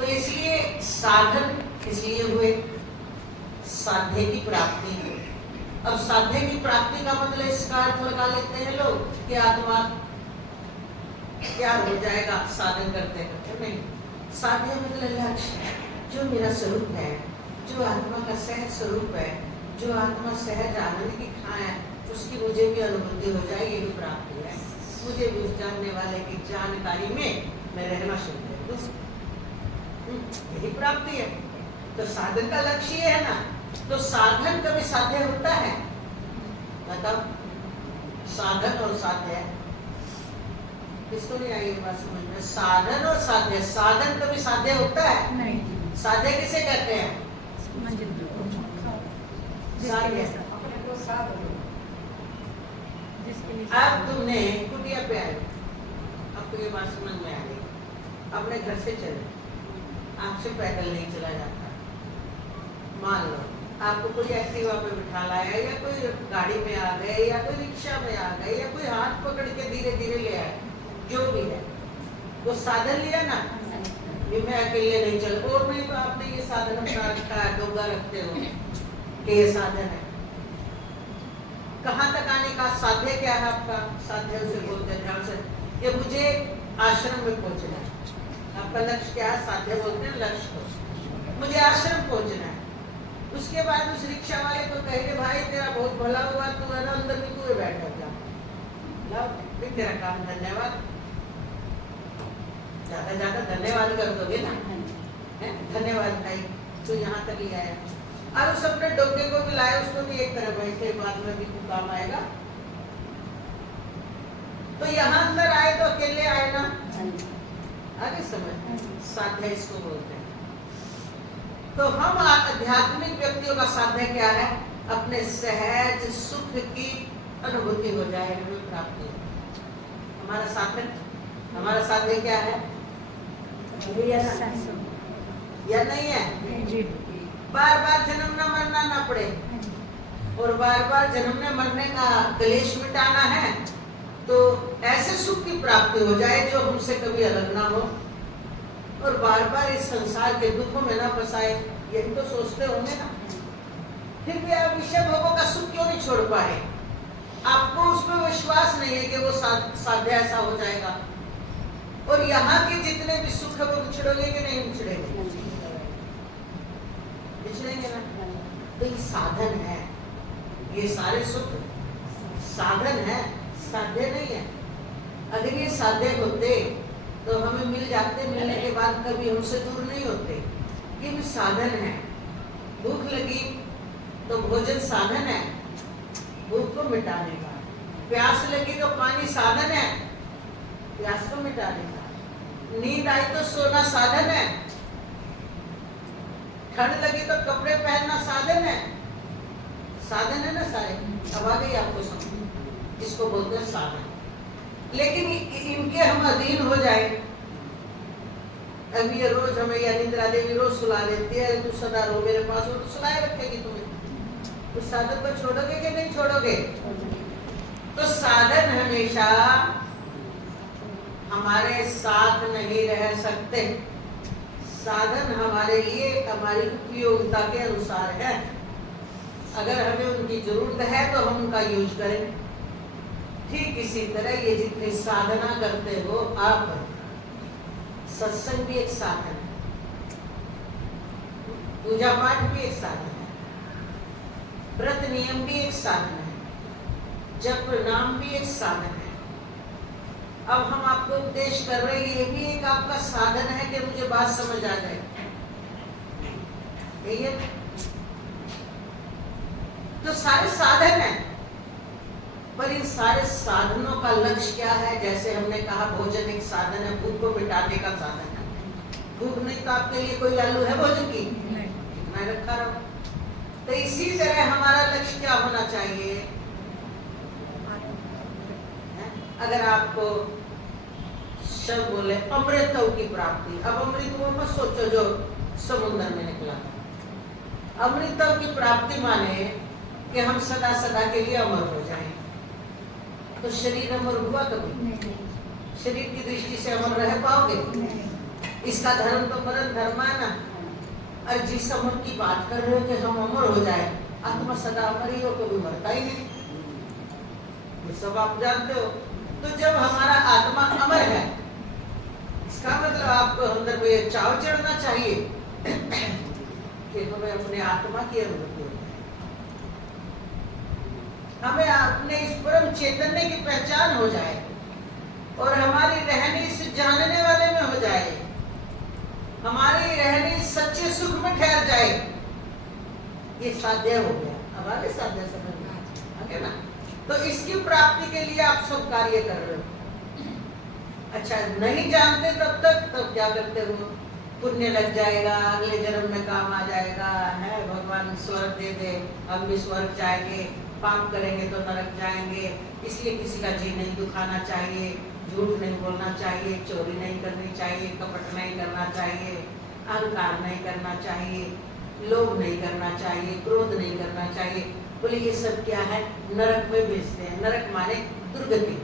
तो इसलिए साधन इसलिए हुए साध्य की प्राप्ति। अब साध्य की प्राप्ति का मतलब इसका अर्थ लगा लेते हैं लोग कि आत्मा क्या हो जाएगा साधन करते करते। नहीं, साध्य मतलब लक्ष्य, जो मेरा स्वरूप है, जो आत्मा का सहज स्वरूप है, जो आत्मा सहज आनंद की खाए, उसकी मुझे भी अनुभूति हो जाए, ये भी प्राप्ति है। मुझे भी उस जानने वाले की जानकारी में मैं रहना शुरू कर दूं, यही प्राप्ति है। तो साधन का लक्ष्य ये है ना। तो साधन कभी साध्य होता है? बताओ, साधन और साध्य किसको नहीं आई बात समझ में? साधन और साध्य, साधन कभी साध्य होता है? नहीं। साध्य किसे कहते हैं? अब तुमने कुटिया पे आए, आपको ये बात समझ में आ गई, अपने घर से चले, आपसे पैदल नहीं चला जाता। मान लो आपको कोई एक्टिवा पे बिठा लाया, या कोई गाड़ी में आ गए, या कोई रिक्शा में आ गए, या कोई हाथ पकड़ के धीरे धीरे ले आए, जो भी है वो साधन लिया ना। ये मैं अकेले नहीं चल, और नहीं तो आपने ये साधन अपना रखा है, डोगा रखते हो कि ये साधन है। कहाँ तक आने का साध्य क्या है आपका? साध्य उसे बोलते हैं ध्यान से, ये मुझे आश्रम में पहुंचना है। आपका लक्ष्य क्या है? साध्य बोलते हैं लक्ष्य को, मुझे आश्रम पहुंचना है। उसके बाद उस रिक्शा वाले को कहेंगे भाई तेरा बहुत भला हुआ, तू है ना अंदर भी तू बैठा जा, लो तेरा काम, धन्यवाद, ज्यादा ज्यादा धन्यवाद कर दोगे ना, धन्यवाद भाई तू यहाँ तक ही आया। और उस अपने डोके को भी लाया, उसको भी एक तरफ बैठे, बाद में भी तू काम आएगा। तो यहाँ अंदर आए तो अकेले आए ना, आगे समझ, साध्य इसको बोलते हैं। तो हम आध्यात्मिक व्यक्तियों का साध्य क्या है? अपने सहज सुख की अनुभूति हो जाए, हमें प्राप्ति हो। हमारा साध्य क्या है? या नहीं है? बार बार जन्मना मरना ना पड़े, और बार बार जन्मने मरने का क्लेश मिटाना है, तो ऐसे सुख की प्राप्ति हो जाए जो हमसे कभी अलग ना हो, और बार बार इस संसार के दुखों में ना फंसाए। यही तो सोचते होंगे ना। फिर भी आप विषय भोगों का सुख क्यों नहीं छोड़ पाए? आपको उसमें विश्वास नहीं है कि वो साध्य ऐसा हो जाएगा। और यहाँ के जितने भी सुख है वो बिछड़ोगे कि नहीं बिछड़ेंगे? बिछड़ेंगे ना। तो ये साधन है, ये सारे सुख साधन है, साध्य नहीं है। अगर ये साध्य होते तो हमें मिल जाते, मिलने के बाद कभी हमसे दूर नहीं होते। ये भी साधन है। भूख लगी तो भोजन साधन है, भूख को मिटाने का। प्यास लगी तो पानी साधन है, प्यास को मिटाने का। नींद आई तो सोना साधन है, ठंड लगी तो कपड़े पहनना साधन है। साधन है ना सारे। अब आ गई आपको समझ, इसको बोलते हैं साधन। लेकिन इनके हम अधीन हो जाए। अब ये रोज हमें या निद्रा देवी रोज सुला देती है, तू सदा रो मेरे पास, वो तो सुलाए रखेगी तुम्हें। उस साधन को छोड़ोगे कि नहीं छोड़ोगे? तो साधन हमेशा हमारे साथ नहीं रह सकते। साधन हमारे लिए हमारी उपयोगिता के अनुसार है। अगर हमें उनकी जरूरत है तो हम उनका यूज करें। ठीक इसी तरह ये जितनी साधना करते हो आप, सत्संग भी एक साधन है, पूजा पाठ भी एक साधन है, व्रत नियम भी एक साधन है, जप नाम भी एक साधन है। अब हम आपको उपदेश कर रहे हैं, ये भी एक आपका साधन है कि मुझे बात समझ आ जाए। यही है। तो सारे साधन है, पर इन सारे साधनों का लक्ष्य क्या है? जैसे हमने कहा भोजन एक साधन है, भूख को मिटाने का साधन है। भूख नहीं तो आपके लिए कोई वैल्यू है भोजन की? कितना रखा रहो। तो इसी तरह हमारा लक्ष्य क्या होना चाहिए? अगर आपको शब्द बोले अमृतों की प्राप्ति, अब अमृत वो मत सोचो जो समुद्र में निकला। अमृतों की प्राप्ति माने कि हम सदा सदा के लिए अमर हो जाएं। तो शरीर अमर हुआ कभी? शरीर की दृष्टि से अमर रह पाओगे? इसका धर्म तो परम धर्म है ना। और जिस अमर की बात कर रहे हो कि हम अमर हो जाए, आत्मा सदा अमर ही हो, कभी मरता ही नहीं, ये सब आप जानते हो। तो जब हमारा आत्मा अमर है, इसका मतलब आपको अंदर में चाव चढ़ना चाहिए कि हमें अपने आत्मा की अनुभूति हो, हमें अपने इस परम चैतन्य की पहचान हो जाए और हमारी रहनी इस जानने वाले में हो जाए, हमारी रहनी सच्चे सुख में ठहर जाए। ये साध्य हो गया, हमारे साध्य समझ में आ गया ना। तो इसकी प्राप्ति के लिए आप सब कार्य कर रहे हो। अच्छा, नहीं जानते तब तक तो क्या करते हो, पुण्य लग जाएगा, अगले जन्म में काम आ जाएगा, है भगवान स्वर्ग दे दे, हम भी स्वर्ग जाएंगे, पाप करेंगे तो नरक जाएंगे, इसलिए किसी का जी नहीं दुखाना चाहिए, झूठ नहीं बोलना चाहिए, चोरी नहीं करनी चाहिए, कपट नहीं करना चाहिए, अहंकार नहीं करना चाहिए, लोभ नहीं करना चाहिए, क्रोध नहीं करना चाहिए। बोले ये सब क्या है, नरक में भेजते हैं। नरक माने दुर्गति।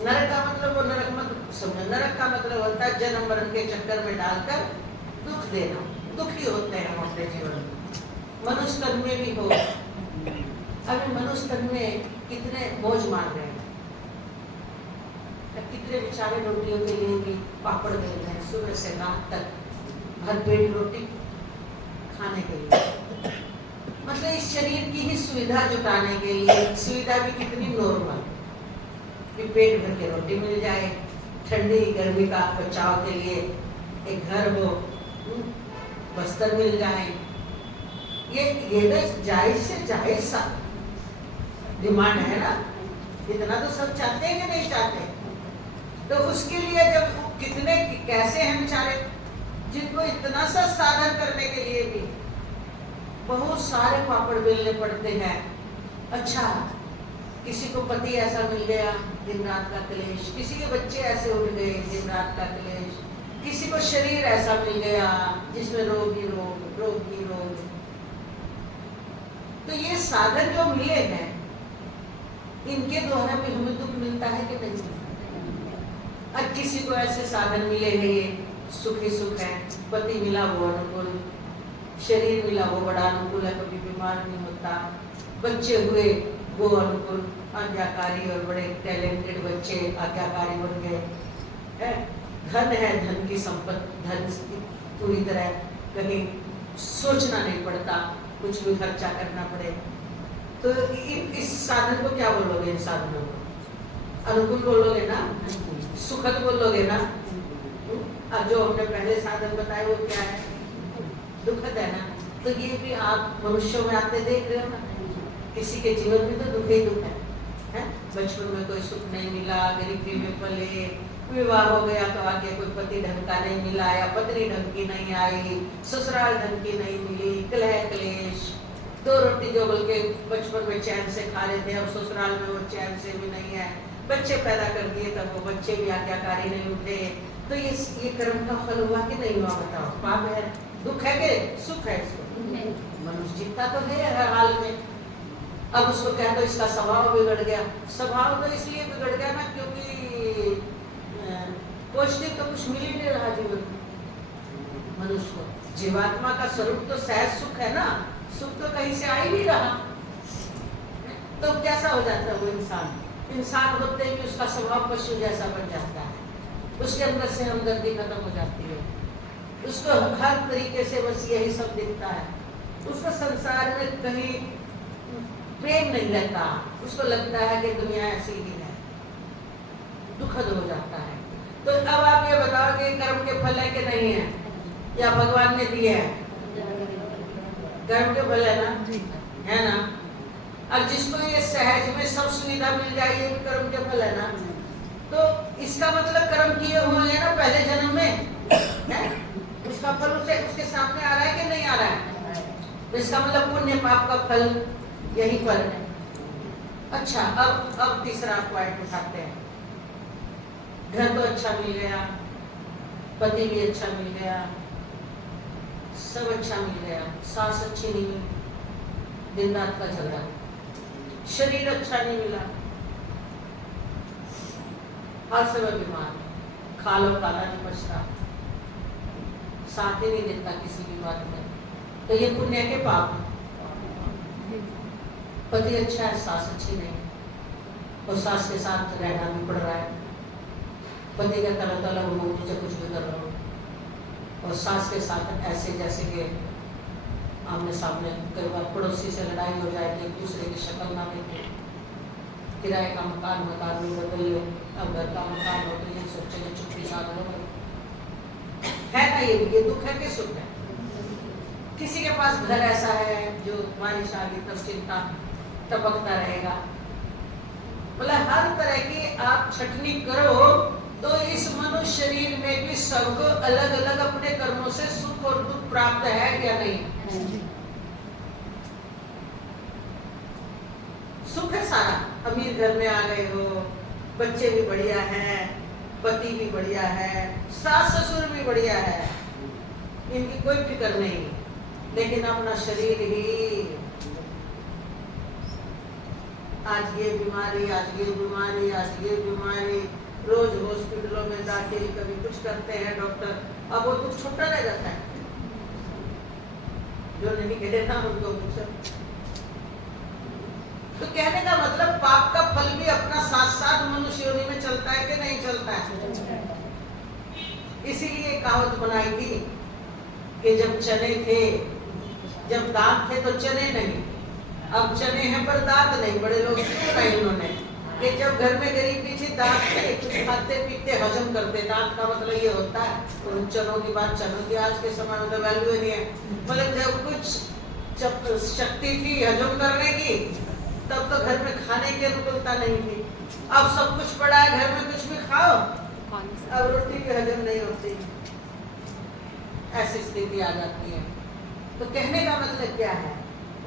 नरक का मतलब वो नरक मत समझो, नरक का मतलब होता है जन्म मरण के चक्कर में डालकर दुख देना। दुखी होते हैं हम अपने जीवन में, मनुष्य तन में भी हो। अभी मनुष्य तन में कितने मौज मार रहे हैं, कितने बेचारे रोटियों के लिए भी पापड़ बेल रहे हैं, सुबह से रात तक भर पेट रोटी खाने के लिए। मतलब इस शरीर की ही सुविधा जुटाने के लिए, सुविधा भी कितनी नॉर्मल कि पेट भर के रोटी मिल जाए, ठंडी गर्मी का बचाव के लिए एक घर हो, बस्तर मिल जाए। ये जायज से जायज सा डिमांड है ना। इतना तो सब चाहते हैं कि नहीं चाहते। तो उसके लिए जब कितने कैसे हैं बेचारे, जिनको इतना सा साधन करने के लिए भी बहुत सारे पापड़ बेलने पड़ते हैं। अच्छा, किसी को पति ऐसा मिल गया, दिन रात का क्लेश, किसी के बच्चे ऐसे उठ गए, दिन रात का क्लेश, किसी को शरीर ऐसा मिल गया जिसमें रोग ही रोग, रोग ही रोग। तो ये साधन जो मिले हैं, इनके द्वारा भी हमें दुख मिलता है कि नहीं मिलता? और किसी को ऐसे साधन मिले हैं, ये सुख ही सुख है, पति मिला वो अनुकूल, शरीर मिला वो बड़ा अनुकूल है, कभी बीमार नहीं होता, बच्चे हुए वो अनुकूल, आज्ञाकारी और बड़े टैलेंटेड बच्चे आज्ञाकारी बन गए है। धन है, धन की संपत्ति, धन पूरी तरह कहीं सोचना नहीं पड़ता, कुछ भी खर्चा करना पड़े। तो इस साधन को क्या बोलोगे? इन साधनों को अनुकूल बोलोगे ना, सुखद बोलोगे ना। अब जो हमने पहले साधन बताए वो क्या है? दुखद है ना। तो ये भी आप मनुष्यों में आते देख रहे हो ना, किसी के जीवन में तो दुख ही दुख है? बचपन में कोई सुख नहीं मिला, गरीबी में पले, विवाह हो गया तो आगे कोई पति ढंग का नहीं मिला या पत्नी ढंग की नहीं आई, ससुराल ढंग की नहीं मिली, कलह क्लेश, दो रोटी जो बल्कि बचपन में चैन से खा लेते हैं और ससुराल में वो चैन से भी नहीं है, बच्चे पैदा कर दिए तब वो बच्चे भी आज्ञाकारी नहीं उठे। तो ये कर्म का फल हुआ कि नहीं हुआ? बताओ। पाप है, दुख है कि सुख है? मनुष्य जीता तो है हर हाल में। अब उसको कह दो इसका स्वभाव बिगड़ गया। स्वभाव तो इसलिए बिगड़ गया ना क्योंकि पौष्टिक तो कुछ मिल ही नहीं रहा जीवन में मनुष्य को। जीवात्मा का स्वरूप तो सहज सुख है ना, सुख तो कहीं से आ ही नहीं रहा। तो कैसा हो जाता है वो इंसान? इंसान होते ही उसका स्वभाव पशु जैसा बन जाता है, उसके अंदर से हमदर्दी खत्म हो जाती है, उसको हर तरीके से बस यही सब दिखता है, उसको संसार में कहीं प्रेम नहीं रहता, उसको लगता है कि दुनिया ऐसी ही है, दुखद हो जाता है। तो अब आप ये बताओ कि कर्म के फल है कि नहीं है, या भगवान ने दिए हैं? कर्म के फल है ना, है ना। अब जिसको ये सहज में सब सुविधा मिल जाए, ये भी कर्म के फल है ना। तो इसका मतलब कर्म किए हुए हैं ना पहले जन्म में, है? उसका फल उसके सामने आ रहा है कि नहीं आ रहा है? तो इसका मतलब पुण्य पाप का फल यही फल है। अच्छा, अब तीसरा पॉइंट उठाते हैं। घर तो अच्छा मिल गया, पति भी अच्छा मिल गया, सब अच्छा मिल गया, सास अच्छी नहीं मिली, दिन रात का झगड़ा, शरीर अच्छा नहीं मिला, हर समय बीमार, खा लो काला नहीं बचता, साथ ही नहीं देता किसी भी बात में, तो ये पुण्य के पाप। पति अच्छा है, सास अच्छी नहीं, और सास के साथ रहना भी पड़ रहा है। पति का तला तला हो, मुझे कुछ भी कर रहा हो, और सास के साथ ऐसे जैसे कि आमने सामने कई बार पड़ोसी से लड़ाई हो जाए, एक दूसरे की शक्ल ना देखे। किराए का मकान भी बदल लो, अब घर का मकान हो तो ये सोचे चुप्पी साथ हो है ना। ये दुख है कि सुख है? किसी के पास घर ऐसा है जो बारिश आ गई तब चिंता टपकता रहेगा। बोला हर तरह की आप छटनी करो तो इस मनुष्य शरीर में भी सबको अलग अलग अपने कर्मों से सुख और दुख प्राप्त है या नहीं? सुख है सारा। अमीर घर में आ गए हो, बच्चे भी बढ़िया हैं, पति भी बढ़िया है, सास ससुर भी बढ़िया है, इनकी कोई फिक्र नहीं, लेकिन अपना शरीर ही आज ये बीमारी, आज ये बीमारी, आज ये बीमारी, रोज हॉस्पिटलों में दाखिल, कभी कुछ करते हैं डॉक्टर, अब वो दुख छोटा रह जाता है। जो नहीं कहते ना उनको कुछ। तो कहने का मतलब पाप का फल भी अपना साथ साथ मनुष्य योनि में चलता है कि नहीं चलता है? इसीलिए कहावत बनाई थी कि जब चने थे, जब दांत थे तो चने नहीं, अब चने हैं पर दांत नहीं। बड़े लोग क्यों नहीं उन्होंने कि जब घर में गरीबी थी दांत थे, कुछ खाते पीते हजम करते। दांत का मतलब ये होता है, तो चनों की बात, चनों की आज के समय में तो वैल्यू ही नहीं है। मतलब जब कुछ शक्ति थी हजम करने की, तब तो घर में खाने की अनुकूलता नहीं थी। अब सब कुछ पड़ा है, घर में कुछ भी खाओ, अब रोटी भी हजम नहीं होती, ऐसी स्थिति आ जाती है। तो कहने का मतलब क्या है?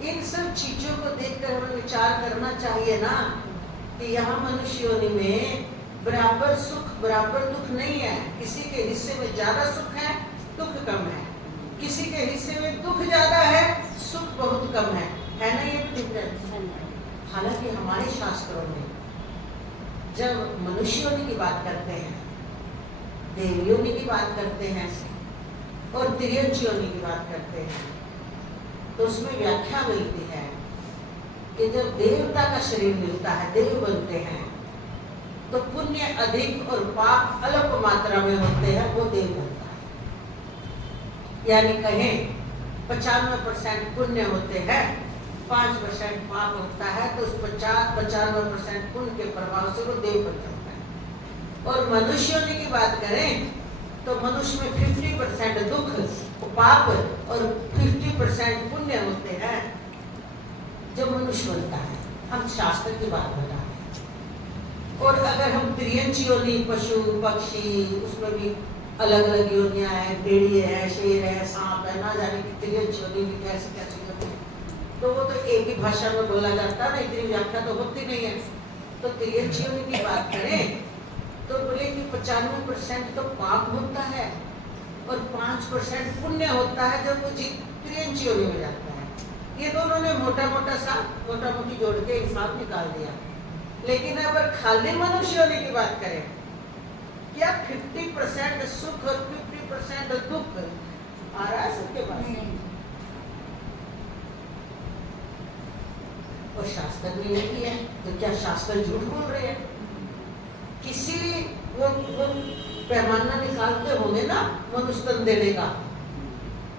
इन सब चीजों को देखकर हमें विचार करना चाहिए ना कि यहाँ मनुष्य योनि में बराबर सुख बराबर दुख नहीं है। किसी के हिस्से में ज्यादा सुख है, दुख कम है, किसी के हिस्से में दुख ज्यादा है, सुख बहुत कम है ना? ये डिफरेंस। हालांकि हमारे शास्त्रों में जब मनुष्य योनि की बात करते हैं, देव योनि की बात करते हैं और तिर्यंच योनि की बात करते हैं, तो उसमें व्याख्या मिलती है कि जब देवता का शरीर मिलता है, देव बनते हैं, तो पुण्य अधिक और पाप अल्प मात्रा में होते हैं, वो देव बनता है। यानी कहें 95% पुण्य होते हैं, 5% पाप होता है, तो उस 95% पुण्य के प्रभाव से वो देव बन जाता है। और मनुष्य योनि की बात करें तो मनुष्य में 50% दुख पाप और 50% पुण्य होते हैं जो मनुष्य बनता है। हम शास्त्र की बात बता रहे हैं। और अगर हम तिर्यंच योनि, पशु पक्षी, उसमें भी अलग अलग योनियां हैं, भेड़िए है, शेर है, सांप है, ना जाने की तिर्यंच योनि भी कैसी कैसी होती है। तो वो तो एक ही भाषा में बोला जाता है ना, इतनी व्याख्या तो होती नहीं है। तो तिर्यंच योनि की बात करें तो बोले कि 95% तो पाप होता है और 5% पुण्य होता है जब वो तिर्यंच योनि में जाता है। ये दोनों ने मोटा मोटी जोड़ के हिसाब निकाल दिया। लेकिन अगर खाली मनुष्य योनि की बात करें, क्या 50% सुख और 50% दुख आ रहा है सबके पास? और शास्त्र भी नहीं है, तो क्या शास्त्र झूठ बोल रहे हैं? किसी वो पैमाना निकालते होंगे ना मनुष्य तन देने का,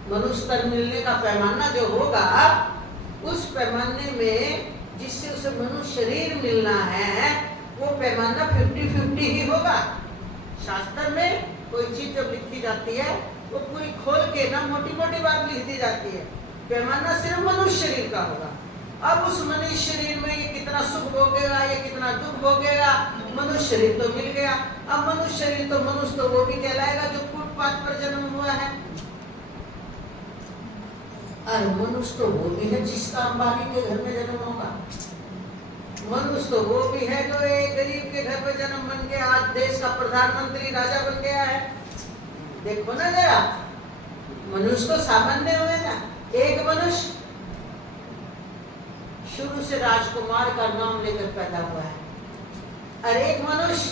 मनुष्य तन मिलने का पैमाना जो होगा, उस पैमाने में जिससे उसे मनुष्य शरीर मिलना है, वो पैमाना 50-50 ही होगा। शास्त्र में कोई चीज जब लिखी जाती है वो पूरी खोल के ना मोटी बात लिख दी जाती है। पैमाना सिर्फ मनुष्य शरीर का होगा। अब उस मनुष्य शरीर में ये कितना सुख भोगेगा, ये कितना दुख भोगेगा, मनुष्य शरीर तो मिल गया। अब मनुष्य शरीर तो मनुष्य तो वो भी कहलाएगा जो फुटपाथ पर जन्म हुआ है, और मनुष्य तो वो भी है जिसका अंबानी के घर में जन्म होगा। मनुष्य तो वो भी है जो एक गरीब के घर में जन्म बन के आज देश का प्रधानमंत्री राजा बन गया है। देखो ना जरा, मनुष्य तो सामान्य हुए ना। एक मनुष्य शुरू से राजकुमार का नाम लेकर पैदा हुआ है, और एक मनुष्य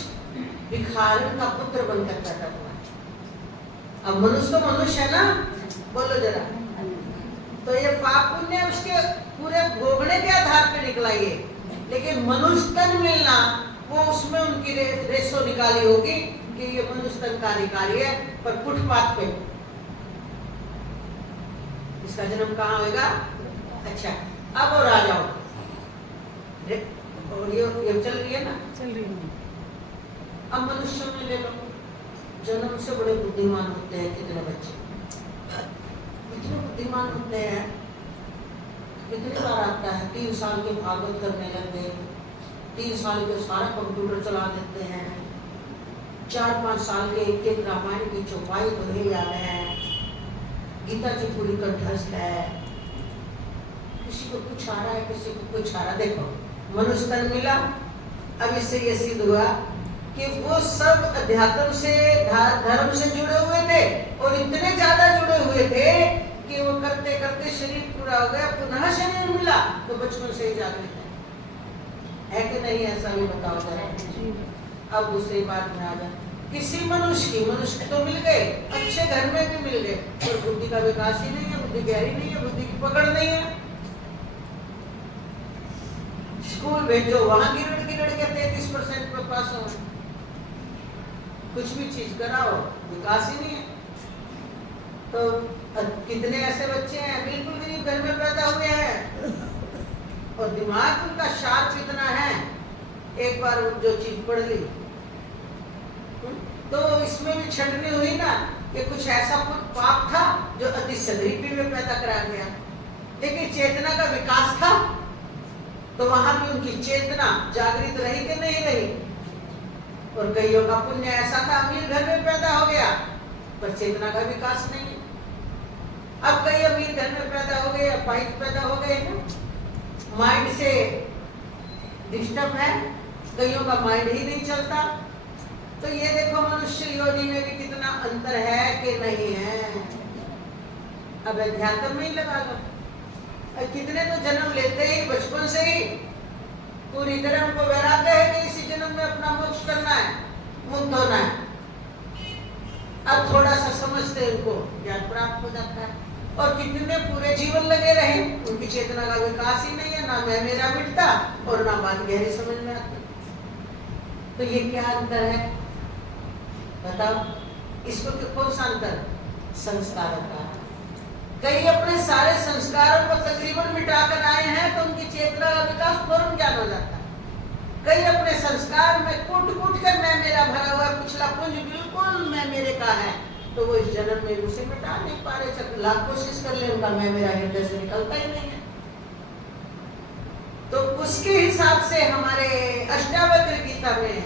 भिखारन का पुत्र बनकर पैदा हुआ है। अब मनुष्य तो मनुष्य है ना, बोलो जरा। तो ये पाप पुण्य उसके पूरे भोगने के आधार पे निकला ये, लेकिन मनुष्य तन मिलना वो उसमें उनकी रेसो निकाली होगी कि ये मनुष्य तन का अधिकारी है, पर फुटपाथ पे इसका जन्म कहाँ होगा? अच्छा, अब और आ जाओ, और ये चल रही है ना, चल रही है। अब मनुष्यों में ले लो, जन्म से बड़े बुद्धिमान होते हैं कितने बच्चे, इतने बुद्धिमान होते हैं, कितनी बार आता है 3 साल के भागवत करने लग गए, 3 साल के सारा कंप्यूटर चला देते हैं, 4-5 साल के एक रामायण की चौपाई तो नहीं याद है, गीता जी पूरी कंठस्थ है, किसी को कुछ आ रहा है, किसी को कुछ आ रहा। देखो मनुष्य तन मिला, अब इससे ये सिद्ध हुआ कि वो सब अध्यात्म से धर्म से जुड़े हुए थे, और इतने ज्यादा जुड़े हुए थे कि वो करते करते शरीर पूरा हो गया, पुनः शरीर मिला तो बचपन से ही जागृत है कि नहीं? ऐसा भी बताओ जरा। अब दूसरी बात में आ जाए, किसी मनुष्य तो मिल गए, अच्छे घर में भी मिल गए, पर बुद्धि का विकास ही नहीं है, बुद्धि गहरी नहीं है, बुद्धि की पकड़ नहीं है। स्कूल भेजो, वहां गिरड़ के 33% पे पास हो, कुछ भी चीज कराओ, विकास ही नहीं है। तो कितने ऐसे बच्चे हैं बिल्कुल गरीब घर में पैदा हुए हैं, और दिमाग उनका शार्प इतना है, एक बार जो चीज पढ़ ली तो इसमें भी छटनी हुई ना, कि कुछ ऐसा पाप था जो अति सदरीपी में पैदा करा गया, लेकिन चेतना का विकास था, तो वहां भी उनकी चेतना जागृत रही कि नहीं रही। और कईयों का पुण्य ऐसा था, अमीर घर में पैदा हो गया, पर चेतना का विकास नहीं है। अब कई अमीर घर में पैदा हो गए, अपाहिज पैदा हो गए ना, माइंड से डिस्टर्ब है, कईयों का माइंड ही नहीं चलता। तो ये देखो मनुष्य योनि में भी कितना अंतर है कि नहीं है। अब अध्यात्म में ही लगा लो, कितने तो जन्म लेते ही बचपन से ही पूरी तरह उनको वैराग्य है कि इसी जन्म में अपना मोक्ष करना है, मुक्त होना है। अब थोड़ा सा समझते उनको ज्ञान प्राप्त हो जाता है, और कितने पूरे जीवन लगे रहे, उनकी चेतना का विकास ही नहीं है, ना मैं मेरा मिटता और ना बात गहरी समझ में आती। तो ये क्या अंतर है बताओ? इसको कौन सा अंतर? संस्कारों का। कई अपने सारे संस्कारों को तकरीबन मिटाकर आए हैं, तो उनकी चेतना का विकास फौरन ज्ञान हो जाता है। कई अपने संस्कार में कूट कर मैं मेरा भरा हुआ पिछला पुंज बिल्कुल मैं मेरे का है, तो वो इस जन्म में उसे मिटा नहीं पा रहे, चाहे लाख कोशिश कर ले, उनका मैं मेरा हृदय से निकलता ही नहीं है। तो उसके हिसाब से हमारे अष्टावक्र गीता में,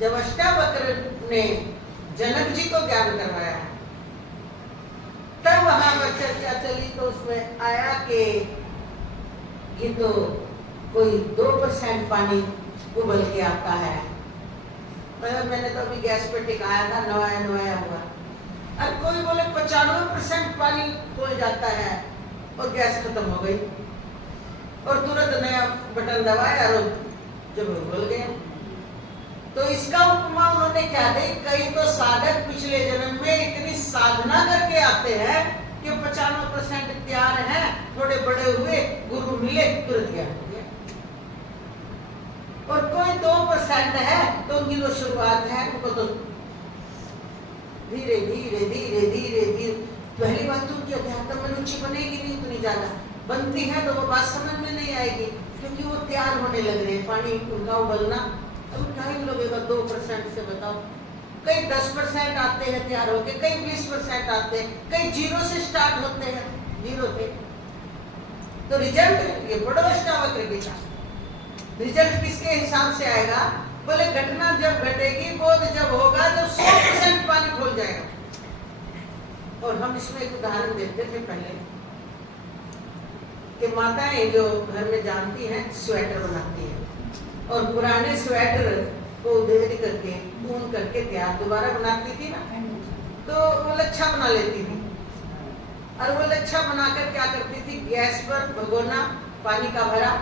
जब अष्टावक्र ने जनक जी को ज्ञान करवाया, तब वहां पर चर्चा चली, तो उसमें आया कि ये तो कोई 2% पानी उबल के आता है। मैंने तो अभी गैस पे टिकाया था, नवाया हुआ, और कोई बोले 95% पानी खोल जाता है, और गैस खत्म हो गई, और तुरंत नया बटन दबाया और जब उबल गया। तो इसका उपमा उन्होंने क्या दी? कई तो साधक पिछले जन्म में इतनी साधना करके आते हैं कि 95% तैयार हैं, थोड़े बड़े हुए, गुरु मिले, तुरंत ज्ञान हो गया। और कोई 2% है, तो उनकी जो शुरुआत है उनको तो धीरे धीरे पहली बात तो उनकी अध्यात्म में रुचि बनेगी नहीं उतनी ज्यादा, बनती है तो वो बात समझ में नहीं आएगी, क्योंकि वो तैयार होने लग रहे हैं, पानी उनका उबलना अब टाइम लगेगा। 2% से बताओ, कई 10% आते हैं तैयार होके, कई 20% आते हैं, कई 0 से स्टार्ट होते हैं, 0 से। तो रिजल्ट ये बड़ा अष्टावक्र गीता, रिजल्ट किसके हिसाब से आएगा? बोले घटना जब घटेगी, बोध जब होगा, जब 100% पानी खोल जाएगा। और हम इसमें एक उदाहरण देते थे पहले कि माताएं जो घर में जानती हैं स्वेटर बनाती हैं, और पुराने स्वेटर को उधेड़ करके ऊन करके तैयार दोबारा बनाती थी ना, तो वो लच्छा बना लेती थी। और वो लच्छा बनाकर क्या करती थी? गैस पर भगोना पानी का भरा,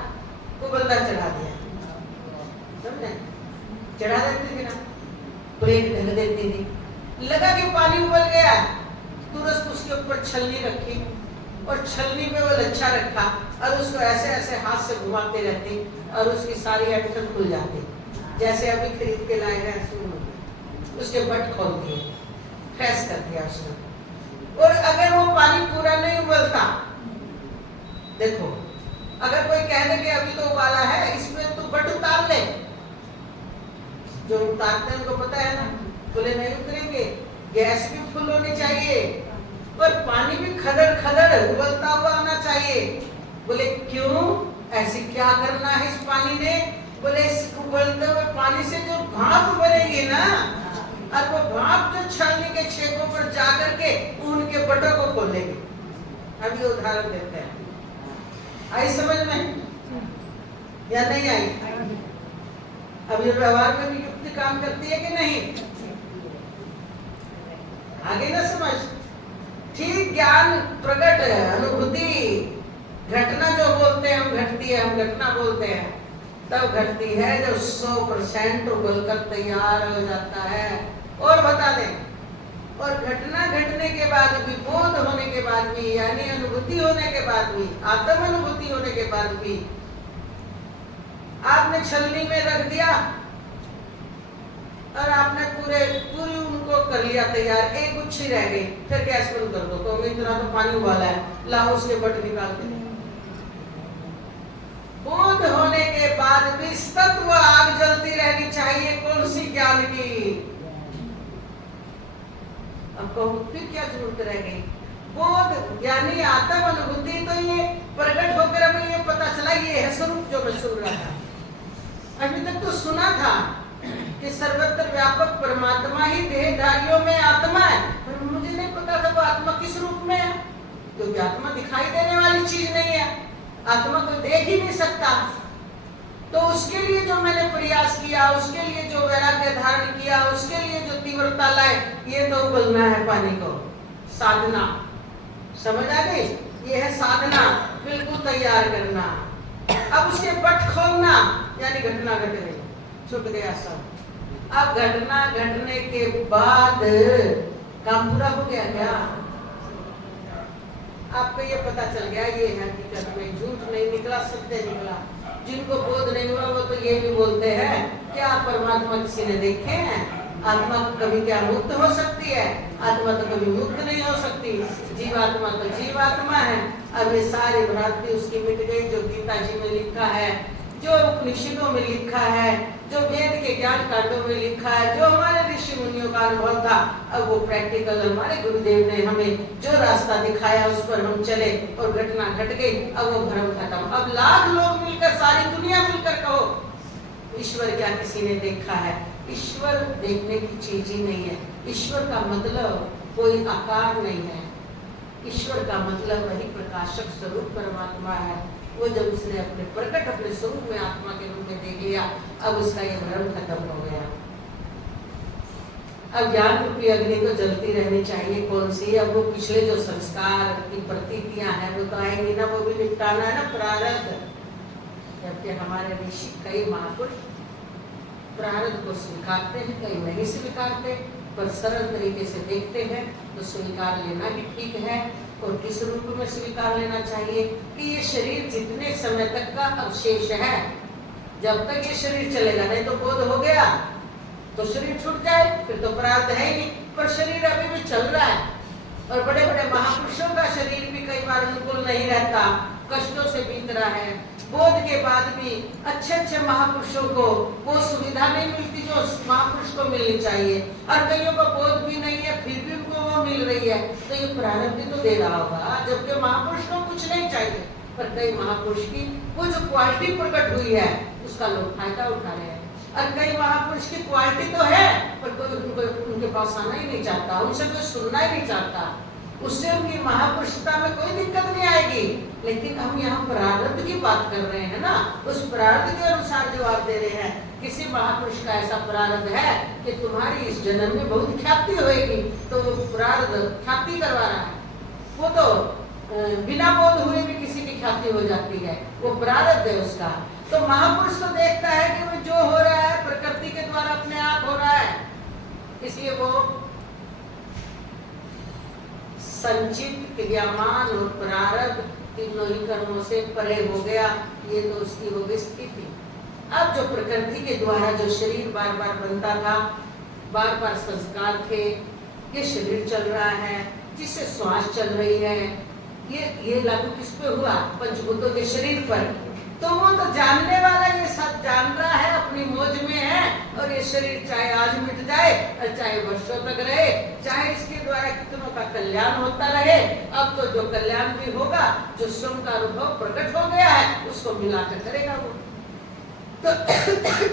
उबलना चढ़ा दिया, समझे? चढ़ा देती थी ना, प्लेट ढक देती थी, लगा कि पानी उबल गया, तुरंत उसके ऊपर छलनी रखी और छलनी में वो लच्छा रखा और उसको ऐसे ऐसे हाथ से घुमाते रहती और उसकी सारी अटकन खुल जाती, जैसे अभी खरीद के लाए हैं उसके बट खोल दिए, फ्रेश कर दिया उसने। और अगर वो पानी पूरा नहीं उबलता, देखो अगर कोई कह दे कि अभी तो उबाला है, इसमें तो बट उतार ले, जो उतारते हैं उनको पता है ना, खुले नहीं उतरेंगे, गैस भी फुल होनी चाहिए और पानी भी खदड़ खदड़ उबलता हुआ आना चाहिए। बोले क्यों, ऐसी क्या करना है इस पानी ने? बोले इस उबलते हुए पानी से जो भाप बनेगी ना, और वो भाप जो छलनी के छेकों पर जाकर के उनके बटों को खोलेगी। अभी उदाहरण देते हैं, आई समझ में या नहीं आई? अभी व्यवहार में भी युक्ति काम करती है कि नहीं? आगे ना समझ। ठीक ज्ञान प्रकट अनुभूति घटना जो बोलते हैं हम, घटती है हम घटना बोलते हैं, तब घटती है जब 100% उबलकर तैयार हो जाता है। और बता दें, और घटना घटने के बाद भी, बोध होने के बाद भी, यानी अनुभूति होने के बाद भी, आत्म अनुभूति होने के बाद भी आपने छलनी में रख दिया और आपने पूरी उनको कर लिया तैयार, एक गुच्छी रह गई, फिर गैस बंद कर दो, तो इतना तो पानी उबाला है, लाओ उसके बट निकाल के। बोध होने के बाद भी तत्व आग जलती रहनी चाहिए, कौन सी ज्ञान की? अब कहो फिर क्या जरूरत रह गई? बोध यानी आत्म अनुभूति, तो ये प्रकट होकर हमें ये पता चला ये है स्वरूप जो मैं सुन रहा था। अभी तक तो सुना था कि सर्वत्र व्यापक परमात्मा ही देहधारियों में आत्मा है, पर मुझे नहीं पता था वो आत्मा किस रूप में है, क्योंकि आत्मा दिखाई देने वाली चीज नहीं है, आत्मा कोई देख ही नहीं सकता। तो उसके लिए जो मैंने प्रयास किया, उसके लिए जो वैराग्य धारण किया, उसके लिए जो तीव्रता लाए, ये तो उबलना है पानी को, साधना। समझ आ गई? ये है साधना, बिल्कुल तैयार करना। अब उसके बट खोलना, यानी घटना घट गई, छुट गया सब। अब घटना घटने के बाद काम पूरा हो गया क्या? आपको ये पता चल गया ये हकीकत में झूठ नहीं निकला, सत्य निकला। जिनको बोध नहीं हुआ वो तो ये भी बोलते हैं क्या परमात्मा किसी ने देखे हैं? आत्मा कभी क्या मुक्त हो सकती है? आत्मा तो कभी मुक्त नहीं हो सकती, जीवात्मा तो जीवात्मा है। अब ये सारी भ्रांति उसकी मिट गई, जो गीता जी में लिखा है, जो उपनिषदों में लिखा है, जो वेद के ज्ञान कांडों में लिखा है, जो हमारे ऋषि मुनियों का अनुभव था, अब वो प्रैक्टिकल हमारे गुरुदेव ने हमें जो रास्ता दिखाया उस पर हम चले और घटना घट गई। अब वो भ्रम खत्म। अब लाख लोग मिलकर, सारी दुनिया मिलकर कहो ईश्वर क्या किसी ने देखा है? ईश्वर देखने की चीज ही नहीं है। ईश्वर का मतलब कोई आकार नहीं है। ईश्वर का मतलब वही प्रकाशक स्वरूप परमात्मा है। वो जब उसने अपने प्रकट अपने स्वरूप में आत्मा के रूप में देख लिया, अब उसका ये भ्रम खत्म हो गया। अब ज्ञान रूपी अग्नि तो जलती रहनी चाहिए। कौन सी? अब वो पिछले जो संस्कार की प्रतीतियां हैं वो तो आएंगी ना, वो भी निपटाना है ना, प्रारब्ध। जबकि हमारे ऋषि कई महापुरुष प्रारब्ध को स्वीकारते हैं, कई नहीं स्वीकारते, पर सरल तरीके से देखते हैं तो स्वीकार लेना भी ठीक है। और किस रूप में स्वीकार लेना चाहिए कि ये शरीर जितने समय तक का अवशेष है, जब तक ये शरीर चलेगा, नहीं तो बोध हो गया तो शरीर छूट जाए, फिर तो प्रारब्ध है ही नहीं। पर शरीर अभी भी चल रहा है और बड़े बड़े महापुरुषों का शरीर भी कई बार अनुकूल नहीं रहता, कष्टों से बीत रहा है। बोध के बाद भी अच्छे अच्छे महापुरुषों को वो सुविधा नहीं मिलती जो महापुरुष को मिलनी चाहिए, और कईयों को बोध भी नहीं है फिर भी उनको वो मिल रही है, तो ये प्रारब्ध तो दे रहा होगा। जबकि महापुरुष को कुछ नहीं चाहिए, पर कई महापुरुष की वो जो क्वालिटी प्रकट हुई है उसका लोग फायदा उठा रहे हैं। और कई महापुरुष की क्वालिटी तो है पर कोई उनके पास आना ही नहीं चाहता, उनसे कोई सुनना ही नहीं चाहता, उससे उनकी महापुरुषता में कोई दिक्कत नहीं आएगी। लेकिन हम यहाँ प्रारब्ध की बात कर रहे हैं ना, उस प्रारब्ध के अनुसार जवाब दे रहे हैं। किसी महापुरुष का ऐसा प्रारब्ध है कि तुम्हारी इस जन्म में बहुत ख्याति होगी, तो वो प्रारब्ध ख्याति करवा रहा है। वो तो बिना बोध हुए भी किसी की ख्याति हो जाती है, वो प्रारब्ध है उसका। तो महापुरुष तो देखता है कि वो जो हो रहा है प्रकृति के द्वारा अपने आप हो रहा है, इसलिए वो संचित, क्रियामान और प्रारब्ध तीनों ही कर्मों से परे हो गया। ये तो उसकी हो गई स्थिति। अब जो प्रकृति के द्वारा जो शरीर बार बार बनता था, बार बार संस्कार थे, ये शरीर चल रहा है, जिससे श्वास चल रही है, ये लागू किस पे हुआ? पंचभूतों के शरीर पर। तो वो तो जानने वाला ये सब जान रहा है, अपनी मौज में है, और ये शरीर चाहे आज मिट जाए और चाहे वर्षों तक रहे, चाहे इसके द्वारा कितनों का कल्याण होता रहे। अब तो जो कल्याण भी होगा, जो स्वयं का अनुभव प्रकट हो गया है, उसको मिलाकर करेगा वो। तो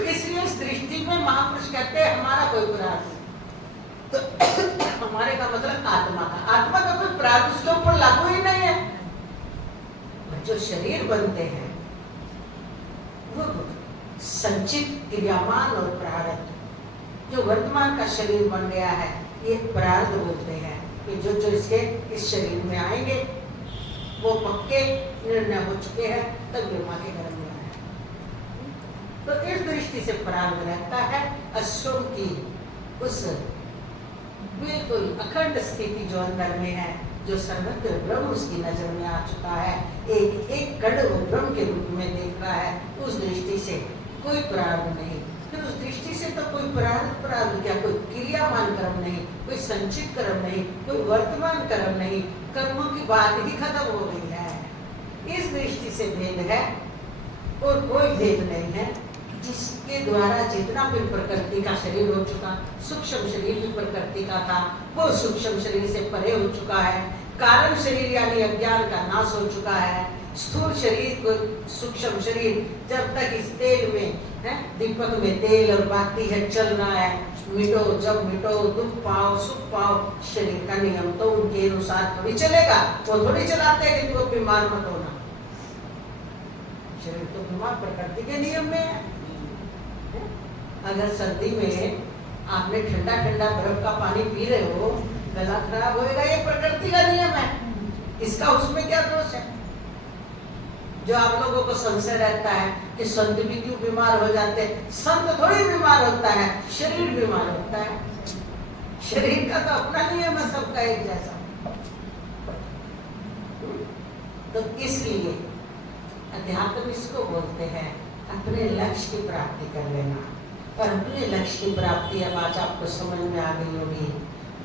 इसलिए इस दृष्टि में महापुरुष कहते हैं हमारा कोई प्रार्थ नहीं। तो हमारे का मतलब आत्मा का कोई प्रार्थ उसके ऊपर लागू ही नहीं है। जो शरीर बनते हैं वो संचित, क्रियामान और प्रारब्ध। जो वर्तमान का शरीर बन गया है, ये प्रारब्ध बोलते हैं कि जो जो इसके इस शरीर में आएंगे वो पक्के निर्णय हो चुके हैं, तब ब्रह्मा के घर में आए। तो इस दृष्टि से प्रारब्ध रहता है अश्वों की उस बिल्कुल अखंड स्थिति जो अंदर में है, जो सर्वत्र ब्रह्म उसकी नजर में आ चुका है, एक एक कण वो ब्रह्म के रूप में देख रहा है। उस दृष्टि से कोई प्रारब्ध नहीं। फिर उस दृष्टि से तो कोई प्रारब्ध क्या, कोई क्रियामान कर्म नहीं, कोई संचित कर्म नहीं, कोई वर्तमान कर्म नहीं, कर्मों की बात ही खत्म हो गई है। इस दृष्टि से भेद है और कोई भेद नहीं है। जिसके द्वारा जितना भी प्रकृति का शरीर हो चुका, सूक्ष्म शरीर भी प्रकृति का था, वो सूक्ष्म शरीर से परे हो चुका है। कारण शरीर यानी अज्ञान का नाश हो चुका है। स्थूल शरीर को सूक्ष्म शरीर जब तक इस तेल में है, दीपक में तेल और बाती है, चल रहा है, मिटो जब मिटो, दुख पाओ सुख पाओ, शरीर का नियम तो उनके अनुसार थोड़ी चलेगा। वो थोड़ी चलाते हैं कि तुम बीमार मत होना। शरीर तो बीमार प्रकृति के नियम में है। अगर सर्दी में आपने ठंडा ठंडा बर्फ का पानी पी रहे हो, गला खराब होएगा, ये प्रकृति का नियम है। इसका उसमें क्या दोष है? जो आप लोगों को संशय रहता है कि संत भी क्यों बीमार हो जाते हैं, संत थोड़ी बीमार होता है, शरीर बीमार होता है। शरीर का तो अपना नियम है, सबका एक जैसा। तो इसलिए अध्यात्म इसको बोलते हैं अपने लक्ष्य की प्राप्ति कर लेना। और अपने लक्ष्य की प्राप्ति अब आज आपको समझ में आ गई होगी,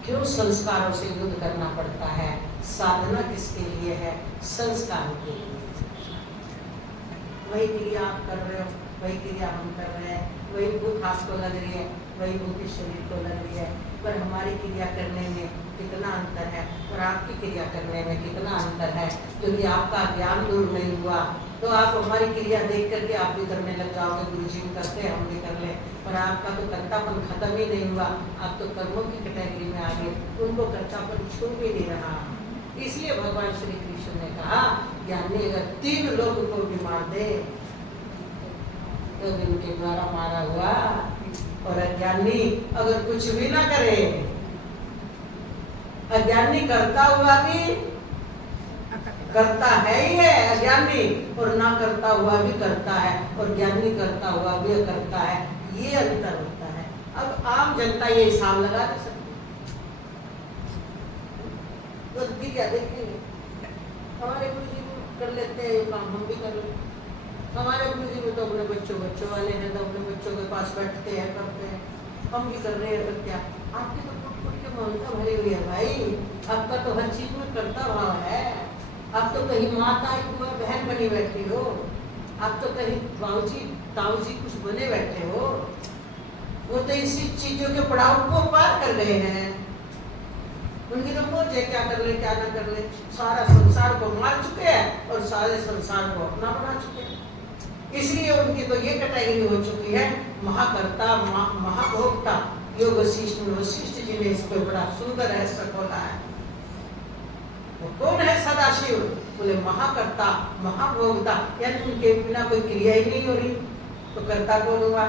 क्यों संस्कारों से युद्ध करना पड़ता है। साधना किसके लिए है? संस्कारों के लिए। वही क्रिया आप कर रहे हो, वही क्रिया हम कर रहे हैं, वही भूख आपको लग रही है, वही भूख इस शरीर को लग रही है, पर हमारी क्रिया करने में कितना अंतर है और आपकी क्रिया करने में कितना अंतर है। क्योंकि आपका ज्ञान दूर नहीं हुआ तो आप हमारी क्रिया देख करके आप भी करने लग जाओगे, गुरु जी करते हैं हम भी कर ले, पर आपका तो कर्तापन खत्म ही नहीं हुआ। आप तो कर्मों की कैटेगरी में आ गए, उनको कर्तापन छू भी नहीं रहा। इसलिए भगवान श्री कृष्ण ने कहा, ज्ञानी अगर 3 लोग को भी मार दे तो उनके द्वारा मारा हुआ, और अज्ञानी अगर कुछ भी ना करे, अज्ञानी करता हुआ भी करता है ही है अज्ञानी, और ना करता हुआ भी करता है, और ज्ञानी करता हुआ भी करता है। ये अंतर होता है। अब आम जनता ये हिसाब लगा नहीं सकती। तो क्या देखेंगे, हमारे गुरु जी कर लेते हैं ये काम, हम भी कर लेते हैं। हमारे गुरु जी में तो अपने बच्चों वाले हैं, तो अपने बच्चों के पास बैठते हैं, करते हैं, हम भी कर रहे हैं। तो क्या आपकी तो फुट के ममता भरी हुई है भाई, आपका तो हर चीज में करता भाव है। आप तो कहीं माता बहन बनी बैठी हो, आप तो कहीं बाबूजी ताऊजी कुछ बने बैठे हो। वो तो इसी चीजों के पड़ाव को पार कर गए हैं। उनकी तो मौज है, क्या कर ले क्या ना कर ले, सारा संसार को मार चुके हैं और सारे संसार को अपना बना चुके हैं। इसलिए उनकी तो ये कैटेगरी हो चुकी है महाकर्ता महाभोक्ता। योग वशिष्ठ जी ने इस पर बड़ा सुंदर रहस्य खोला है। वो कौन है? सदाशिव। बोले महाकर्ता महाभोक्ता, यानी उनके बिना कोई क्रिया ही नहीं हो रही, तो कर्ता कौन हुआ?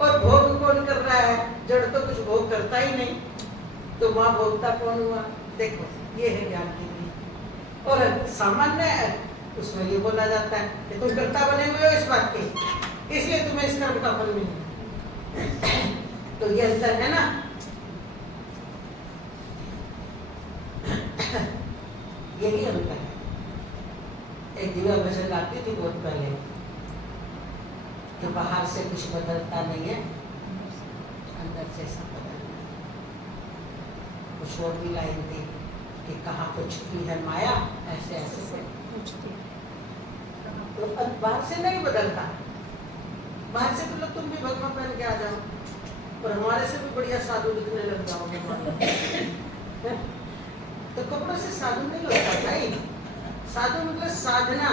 और भोग कौन कर रहा है? जड़ तो कुछ भोग करता ही नहीं, तो महाभोक्ता कौन हुआ? देखो ये है ज्ञान की नीति। और सामान्य उसमें ये बोला जाता है कि तुम कर्ता बने हुए हो इस बात के, इसलिए तुम्हें इस कर्म का फल मिले। तो ये अंतर है ना। यही अंतर है। एक दिव्या भजन गाती थी बहुत पहले कि बाहर से कुछ बदलता नहीं है, अंदर से सब बदलना। कुछ और भी लाइन थी कि कहाँ तो छुपी है माया, ऐसे ऐसे पूछती। तो बाहर से नहीं बदलता, बाहर से तो तुम भी भगवा पहन के आ जाओ, पर हमारे से भी बढ़िया साधु दिखने लग जाओगे। तो कपड़ों से साधु नहीं होता भाई। साधु मतलब साधना,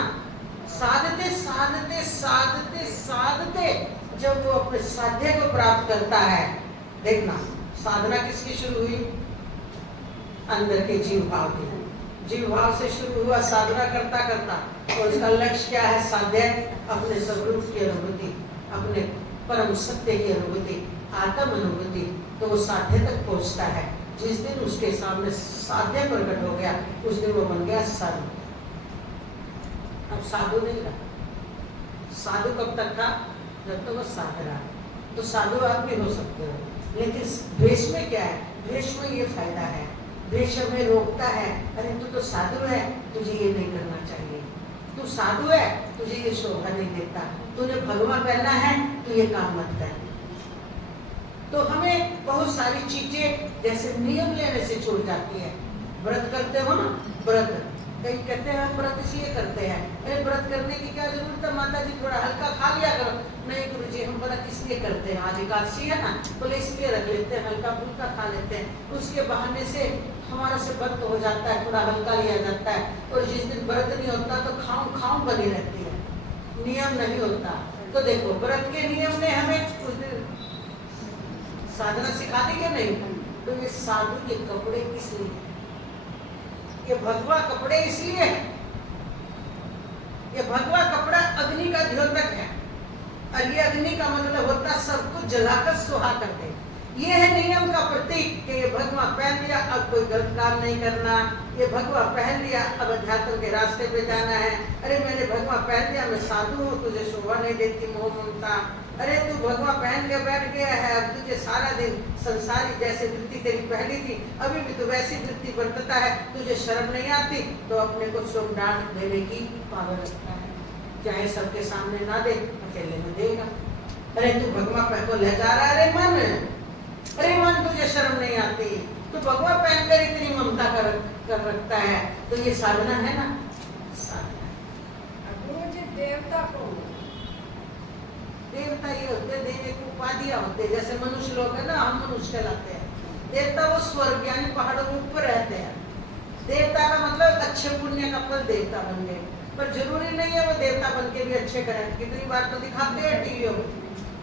साधते साधते साधते साधते जब वो अपने साध्य को प्राप्त करता है। देखना साधना किसकी शुरू हुई? अंदर के जीव भाव की। जीव भाव से शुरू हुआ साधना करता करता, और उसका लक्ष्य क्या है? साध्य, अपने स्वरूप की अनुभूति, अपने परम सत्य की अनुभूति, आत्म अनुभूति। तो वो साध्य तक पहुंचता है। जिस दिन उसके सामने साध्य प्रकट हो गया, उस दिन वो बन गया साधु। अब साधु नहीं रहा। साधु कब तक था? जब तक वो साध रहा। तो साधु आप भी हो सकते हो, लेकिन द्वेष में क्या है? द्वेष में ये फायदा है, द्वेष हमें रोकता है। अरे तू तो साधु है, तुझे ये नहीं करना चाहिए। तू साधु है, तुझे ये शोभा नहीं देता। तूने भगवा पहना है, तू ये काम मत कर। तो हमें बहुत सारी चीजें जैसे नियम लेने से छूट जाती है। व्रत करते हो ना, व्रत कई कहते हैं हम व्रत इसलिए करते हैं। अरे व्रत करने की क्या जरूरत है माता जी, थोड़ा हल्का खा लिया करो। नहीं गुरु जी, हम व्रत इसलिए करते हैं, आज एकादशी है ना, बोले इसलिए रख लेते हैं, हल्का फुल्का खा लेते हैं। उसके बहाने से हमारा से व्रत हो जाता है, थोड़ा हल्का लिया जाता है। और जिस दिन व्रत नहीं होता तो खाऊं खाऊं बनी रहती है, नियम नहीं होता। तो देखो व्रत के नियम ने हमें उस दिन साधना सिखा दी क्या? नहीं। तो ये साधु के कपड़े इसलिए, ये भगवा कपड़े इसलिए है। ये भगवा कपड़ा अग्नि का द्योतक है, और ये अग्नि का मतलब होता सब कुछ जलाकर सुहा कर दे। ये है नियम का प्रतीक कि ये भगवा पहन लिया, अब कोई गलत काम नहीं करना। ये भगवा पहन लिया, अब अध्यात्म के रास्ते पे जाना है। अरे मैंने भगवा पहन लिया, मैं साधु हूँ, तुझे शोभा नहीं देती मोह ममता। अरे तू भगवा पहन के बैठ गया है, अब तुझे सारा दिन संसारी जैसे वृत्ति तेरी पहली थी, अभी भी तू वैसी वृत्ति बरतता है, तुझे शर्म नहीं आती। तो अपने को शुभ डांट देने की पावर रखता है, चाहे सबके सामने ना दे, अकेले में देगा। अरे तू भगवा पहन को ले जा रहा है, अरे मन तुझे शर्म नहीं आती, तो भगवा पहनकर इतनी ममता कर रखता है। तो ये साधना है ना, साधना। देवता को, देवता ये होते देने की उपाधियां होते, जैसे मनुष्य लोग है ना, हम मनुष्य कहलाते हैं। देवता वो स्वर्ग यानी पहाड़ों के ऊपर रहते हैं। देवता का मतलब अच्छे पुण्य का फल देवता बन गए, पर जरूरी नहीं है वो देवता बन के भी अच्छे करें। कितनी बार तो दिखाते हैं टीवीओ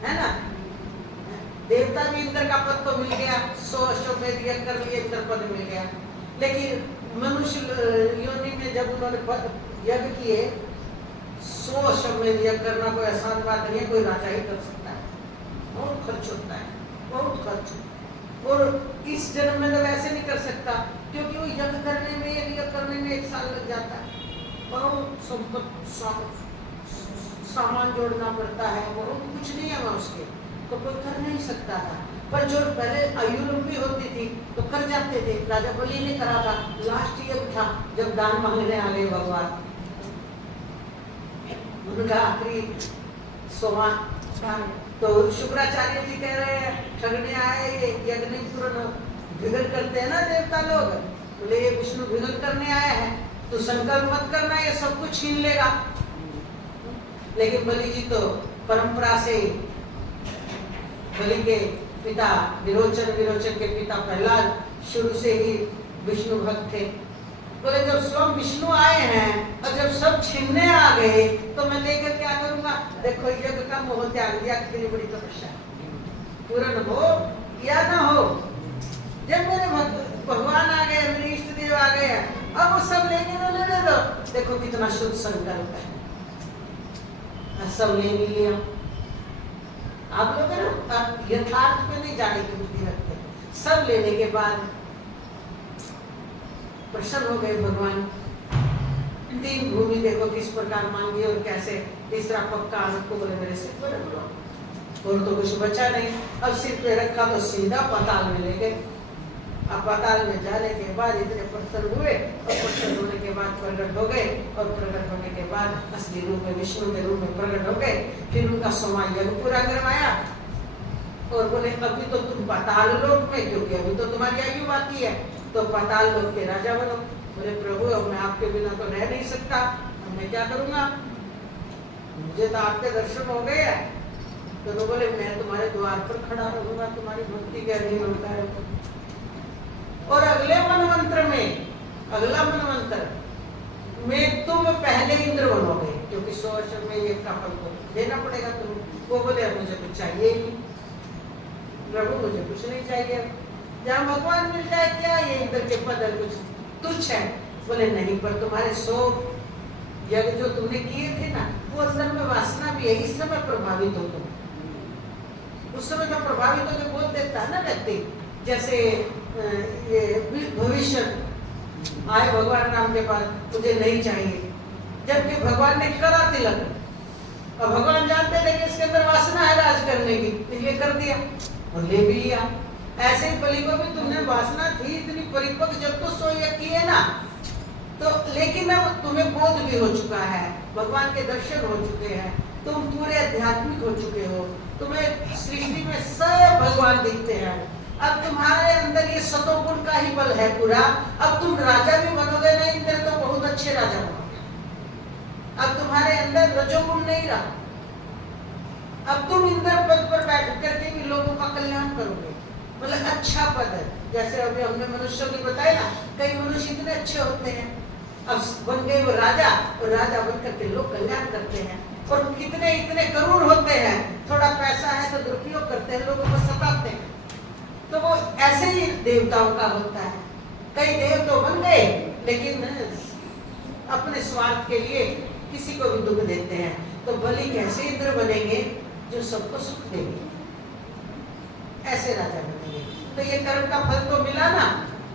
है ना, देवता भी इंद्र का पद तो मिल गया, 100 अश्वमेध यज्ञ कर लिए, इंद्र पद मिल गया। लेकिन मनुष्य योनि में जब उन्होंने यज्ञ किए, 100 अश्वमेध यज्ञ करना कोई आसान बात नहीं है, कोई राजा ही कर सकता है। बहुत खर्च होता है, बहुत खर्च। और इस जन्म में तो वैसे नहीं कर सकता, क्योंकि वो यज्ञ करने में, यज्ञ करने में 1 साल लग जाता है। बहुत सामान जोड़ना पड़ता है, बहुत कुछ नहीं है उसके, तो कोई कर नहीं सकता था। पर जो पहले आयु लंबी होती थी तो कर जाते थे। राजा बलि ने करा था, लास्ट ईयर था जब दान मांगने आ गए भगवान, उनका आखिरी सोमवार। तो शुक्राचार्य जी कह रहे हैं ठगने आए, ये यज्ञ पूर्ण विघन करते हैं ना देवता लोग, बोले ये विष्णु विघन करने आया है, तो संकल्प मत करना, ये सब कुछ छीन लेगा। लेकिन बलि जी तो परंपरा से, बलि के पिता विरोचन के पिता प्रहलाद शुरू से ही विष्णु भक्त थे। बोले जब स्वयं विष्णु आए हैं और जब सब छीनने आ गए तो मैं लेकर क्या करूंगा? देखो यज्ञ का मोह त्याग दिया, कितनी बड़ी तपस्या, पूर्ण हो या ना हो। जब मेरे भगवान आ गए, मेरे इष्ट देव आ गए, अब वो सब लेने दो। देखो कितना शुद्ध संकल्प है, सब ले भी लिया। आप लोग ना यथार्थ पे नहीं जाने की बुद्धि रखते, सब लेने के बाद प्रसन्न हो गए भगवान। 3 भूमि देखो किस प्रकार मांगी और कैसे, तीसरा पक्का आनंद को बोले मेरे सिर पर रख लो, और तो कुछ बचा नहीं। अब सिर पे रखा तो सीधा पाताल में ले गए। अब पाताल में जाने के बाद इतने पत्थर हुए और पत्थर होने के बाद प्रकट हो गए और प्रकट होने के बाद असली रूप में विष्णु के रूप में प्रकट हो गए। फिर उनका 100वां यज्ञ पूरा करवाया और बोले अभी तो तुम पाताल लोक में, क्योंकि अभी तो तुम्हारी आयु बाकी है, तो पाताल लोक के राजा बनो। बोले प्रभु अब मैं आपके बिना तो रह नहीं सकता, अब मैं क्या करूंगा, मुझे तो आपके दर्शन हो गए हैं। तो बोले मैं तुम्हारे द्वार पर खड़ा रहूंगा, तुम्हारी भक्ति के अधीन होता है। और अगले मनवंतर में, अगला मनवंतर में तुम पहले इंद्र बनोगे, क्योंकि 100 वर्ष में एक का फल को देना पड़ेगा तुम्हें। वो बोले मुझे कुछ चाहिए ही नहीं प्रभु, मुझे कुछ नहीं चाहिए, जहाँ भगवान मिल जाए क्या ये इंद्र के पद कुछ तुच्छ है। बोले नहीं, पर तुम्हारे 100 यज्ञ जो तुमने किए थे ना, वो अंदर में वासना भी है, इस समय प्रभावित हो तुम। उस समय तो प्रभावित होकर बोल देता है ना व्यक्ति, जैसे ये भविष्य आए भगवान राम के पास, मुझे नहीं चाहिए, जबकि भगवान ने करा तिलक और भगवान जानते थे कि इसके अंदर वासना है राज करने की, इसलिए कर दिया और ले भी लिया। ऐसे ही बलि को भी तुमने वासना थी इतनी परिपक्व, जब तो 100 यज्ञ किए ना, तो लेकिन अब तुम्हें बोध भी हो चुका है, भगवान के दर्शन हो चुके हैं, तुम पूरे आध्यात्मिक हो चुके हो, तुम्हें सृष्टि में सब भगवान दिखते हैं। अब तुम्हारे अंदर ये सतोगुण का ही बल है पूरा। अब तुम राजा भी बनोगे ना इंद्र, तो बहुत अच्छे राजा बनोगे। अब तुम्हारे अंदर रजोगुण नहीं रहा, अब तुम इंद्र पद पर बैठ करके भी लोगों का कल्याण करोगे, मतलब अच्छा पद है। जैसे अभी हमने मनुष्यों की बताया ना, कई मनुष्य इतने अच्छे होते हैं, अब बन गए वो राजा, और राजा बन करके लोग कल्याण करते हैं। और कितने इतने करोड़ होते हैं, थोड़ा पैसा है तो दुरुपयोग करते हैं, लोगों को सताते हैं। तो वो ऐसे ही देवताओं का होता है। कई देव तो बन गए, लेकिन अपने स्वार्थ के लिए किसी को भी दुख देते हैं। तो बलि कैसे इंद्र बनेंगे, जो सबको सुख देंगे, ऐसे राजा बनेंगे। तो ये कर्म का फल तो मिला ना,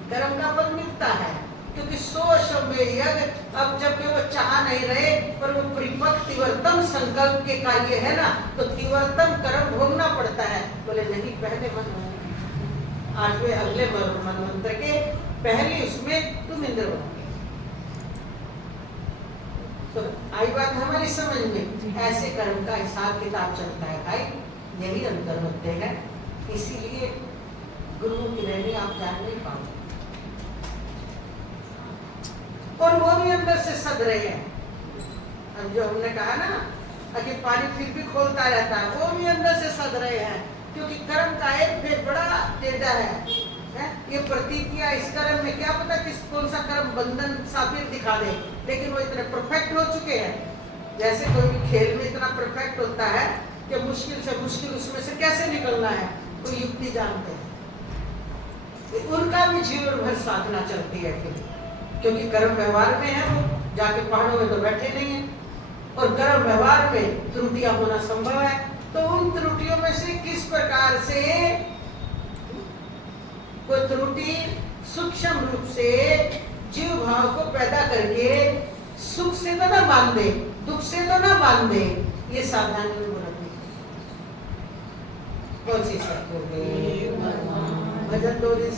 कर्म का फल मिलता है, क्योंकि 100 यज्ञ अब जबकि वो चाह नहीं रहे, पर वो परिपक्व तीव्रतम संकल्प के कार्य है ना, तो तीव्रतम कर्म भोगना पड़ता है। बोले नहीं, पहले आठवें अगले मनवंतर के पहले उसमें तुम इंद्र बनोगे। तो आई बात हमारी समझ में, ऐसे कर्म का हिसाब किताब चलता है भाई, यही अंतर होते हैं। इसीलिए गुरु की रहनी आप जान नहीं पाओगे, और वो भी अंदर से सद रहे हैं। अब जो हमने कहा ना कि पानी फिर भी खोलता रहता है, वो भी अंदर से सद रहे हैं, क्योंकि कर्म का एक फिर बड़ा टेढ़ा है। ये प्रतीतियां इस कर्म में क्या पता किस कौन सा कर्म बंधन साबित दिखा दे, लेकिन वो इतने परफेक्ट हो चुके हैं। जैसे कोई भी खेल में इतना परफेक्ट होता है कि मुश्किल से मुश्किल उसमें से कैसे निकलना है, कोई युक्ति जानते हैं। उनका भी जीवन भर साधना चलती है फिर, क्योंकि कर्म व्यवहार में है, वो जाके पहाड़ों में तो बैठे नहीं है, और कर्म व्यवहार में त्रुटियां होना संभव है। तो उन त्रुटियों में से किस प्रकार से कोई त्रुटि सूक्ष्म रूप से जीव भाव को पैदा करके सुख से तो ना बांध दे, दुख से तो ना बांध दे, ये सावधानी में बरतनी। कौन सी सब भजन 2 दिन से